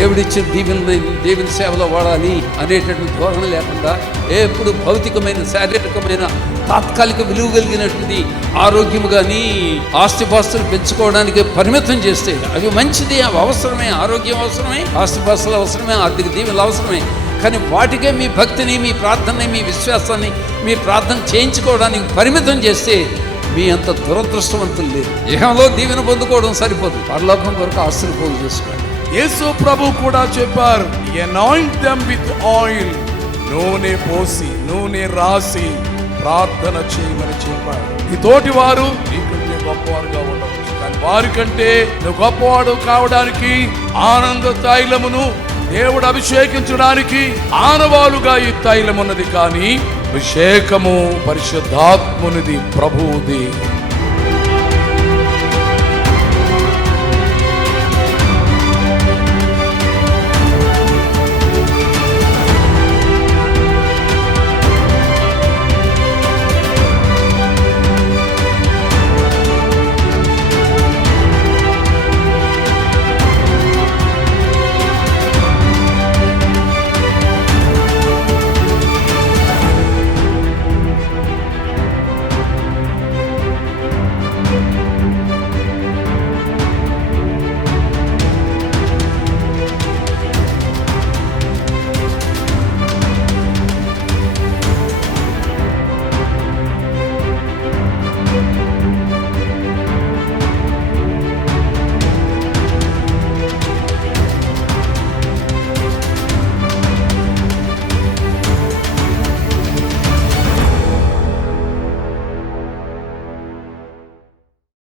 దేవుడిచ్చిన దేవుని సేవలో వాడాలి అనేటటువంటి ధోరణ లేకుండా ఎప్పుడు భౌతికమైన శారీరకమైన తాత్కాలిక విలువ కలిగినటువంటి ఆరోగ్యము కానీ ఆస్తిపాస్తులు పెంచుకోవడానికి పరిమితం చేస్తే అవి మంచిది, అవి అవసరమే. ఆరోగ్యం అవసరమే, ఆస్తిపాస్తులు అవసరమే, ఆర్థిక దీవెనలు అవసరమే. కానీ వాటికే మీ భక్తిని, మీ ప్రార్థనని, మీ విశ్వాసాన్ని మీ ప్రార్థన చేయించుకోవడానికి పరిమితం చేస్తే మీ అంత దురదృష్టవంతులు లేదు. ఇహంలో దీవెన పొందుకోవడం సరిపోదు, పరలోకం కొరకు ఆస్తులు పోగు చేసుకోండి. యేసు ప్రభు కూడా చెప్పారు, anoint them with oil, నూనె పోసి నూనె రాసి ప్రార్థన చేయమని చెప్పాడు. నీ తోటి వారు నీకంటే గొప్పవారుగా ఉండవచ్చు, కానీ వారికంటే నువ్వు గొప్పవాడు కావడానికి ఆనంద తైలమును దేవుడు అభిషేకించడానికి ఆనవాలుగా ఈ తైలం ఉన్నది, కానీ అభిషేకము పరిశుద్ధాత్మునిది, ప్రభువుది.